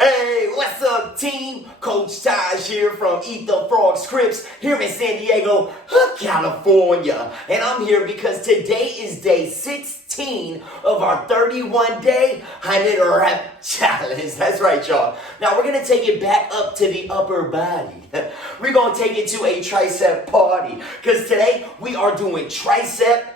Hey, what's up, team? Coach Taj here from ETFF Scripps here in San Diego, California. And I'm here because today is day 16 of our 31-day 100-rep challenge. That's right, y'all. Now, we're going to take it back up to the upper body. We're going to take it to a tricep party because today we are doing tricep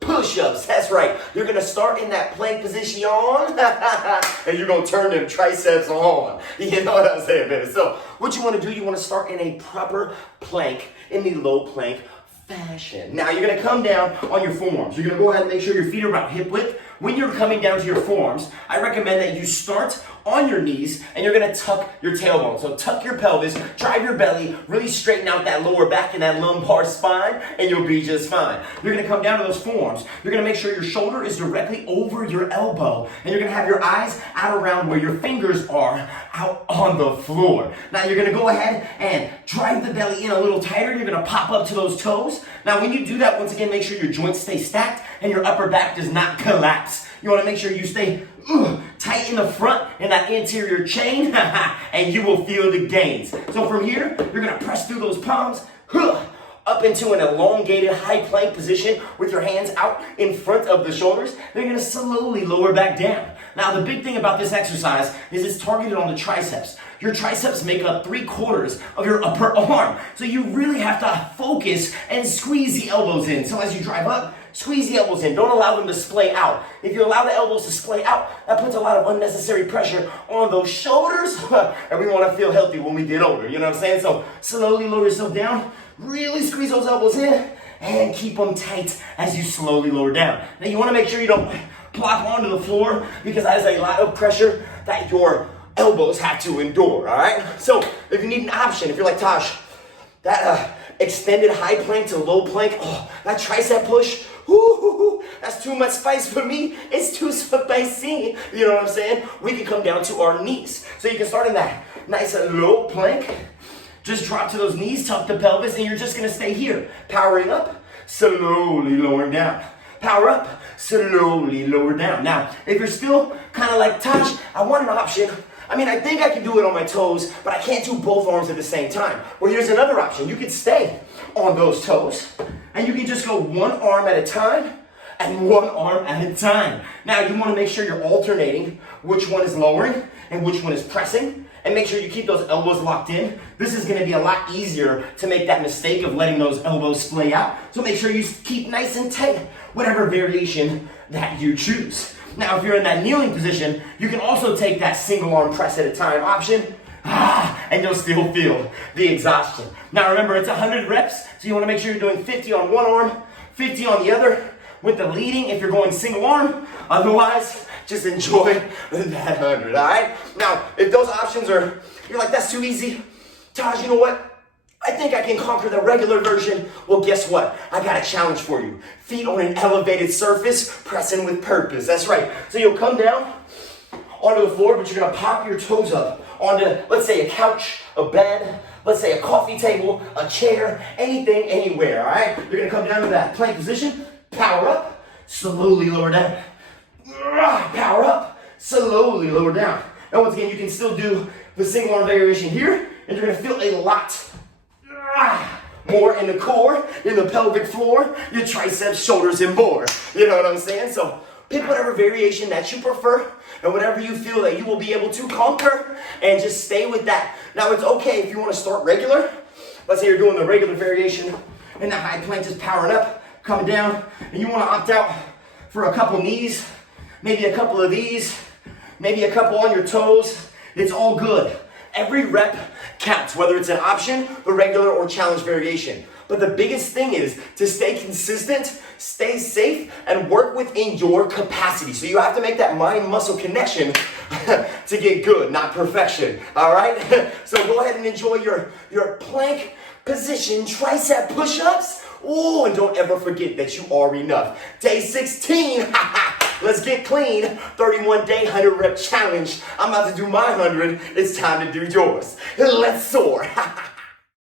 push-ups. That's right. You're going to start in that plank position and you're going to turn them triceps on. You know what I'm saying, baby? So what you want to do, you want to start in a proper plank, in the low plank fashion. Now you're going to come down on your forearms. You're going to go ahead and make sure your feet are about hip width. When you're coming down to your forearms, I recommend that you start on your knees and you're going to tuck your tailbone. So tuck your pelvis, drive your belly, really straighten out that lower back and that lumbar spine, and you'll be just fine. You're going to come down to those forearms. You're going to make sure your shoulder is directly over your elbow, and you're going to have your eyes out around where your fingers are, out on the floor. Now you're going to go ahead and drive the belly in a little tighter. You're going to pop up to those toes. Now when you do that, once again, make sure your joints stay stacked and your upper back does not collapse. You want to make sure you stay tight in the front in that anterior chain, and you will feel the gains. So from here, you're going to press through those palms, up into an elongated high plank position with your hands out in front of the shoulders. Then you're going to slowly lower back down. Now, the big thing about this exercise is it's targeted on the triceps. Your triceps make up 3/4 of your upper arm. So you really have to focus and squeeze the elbows in. So as you drive up, squeeze the elbows in. Don't allow them to splay out. If you allow the elbows to splay out, that puts a lot of unnecessary pressure on those shoulders. And we want to feel healthy when we get older. You know what I'm saying? So slowly lower yourself down. Really squeeze those elbows in and keep them tight as you slowly lower down. Now you want to make sure you don't plop onto the floor because that is a lot of pressure that your elbows have to endure, all right? So if you need an option, if you're like, Tosh, that extended high plank to low plank, that tricep push, that's too much spice for me. It's too spicy. You know what I'm saying? We can come down to our knees. So you can start in that nice low plank. Just drop to those knees, tuck the pelvis, and you're just going to stay here. Powering up, slowly lowering down. Power up, slowly lower down. Now, if you're still kind of like, Tosh, I want an option. I think I can do it on my toes, but I can't do both arms at the same time. Well, here's another option. You can stay on those toes, and you can just go one arm at a time and one arm at a time. Now, you want to make sure you're alternating which one is lowering and which one is pressing, and make sure you keep those elbows locked in. This is going to be a lot easier to make that mistake of letting those elbows splay out. So make sure you keep nice and tight, whatever variation that you choose. Now, if you're in that kneeling position, you can also take that single arm press at a time option, and you'll still feel the exhaustion. Now, remember, it's 100 reps, so you want to make sure you're doing 50 on one arm, 50 on the other, with the leading if you're going single arm. Otherwise, just enjoy that 100, all right? Now, if those options are, you're like, that's too easy, Taj, you know what? I think I can conquer the regular version. Well, guess what? I got a challenge for you. Feet on an elevated surface, pressing with purpose. That's right. So you'll come down onto the floor, but you're going to pop your toes up onto, let's say, a couch, a bed, let's say a coffee table, a chair, anything, anywhere, all right? You're going to come down to that plank position, power up, slowly lower down. Power up, slowly lower down. And once again, you can still do the single arm variation here, and you're going to feel a lot more in the core, in the pelvic floor, your triceps, shoulders, and more. You know what I'm saying? So pick whatever variation that you prefer and whatever you feel that you will be able to conquer, and just stay with that. Now, it's okay if you want to start regular. Let's say you're doing the regular variation in the high plank, just powering up, coming down, and you want to opt out for a couple knees, maybe a couple of these, maybe a couple on your toes. It's all good. Every rep counts, whether it's an option, the regular, or challenge variation. But the biggest thing is to stay consistent, stay safe, and work within your capacity. So you have to make that mind-muscle connection to get good, not perfection, all right? So go ahead and enjoy your plank position tricep push-ups. Oh, and don't ever forget that you are enough. Day 16, let's get clean. 31-day 100-rep challenge. I'm about to do my 100. It's time to do yours. Let's soar.